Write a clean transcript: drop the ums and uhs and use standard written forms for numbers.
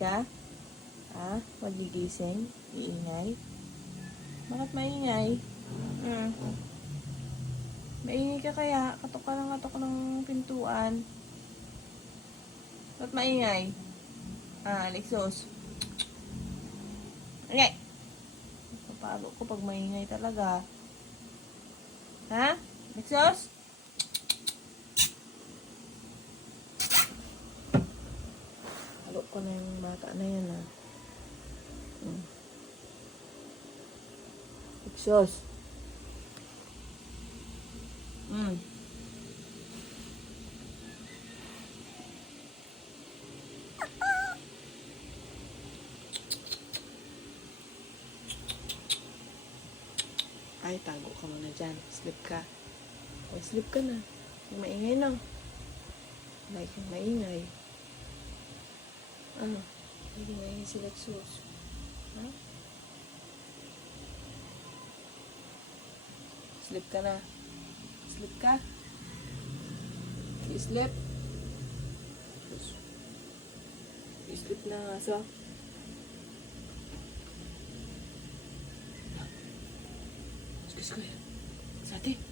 Ka? Ha? Magigising? Iingay? Bakit maingay? Maingay ka kaya? Katok ka ng katok ng pintuan. Bakit maingay? Alexos. Okay. Napapalo ko pag maingay talaga. Ha? Alexos? Halo ko na yung bata na yan, ha? Alexos. Ay, tago ka muna dyan. Sleep ka. O, sleep ka na. Yung maingay na. Like yung maingay. Ano? Hindi maingay si Lexus. Ha? Sleep ka na. Sleep ka. Sleep. Sleep na nga. So, excuse ko yan. Sati.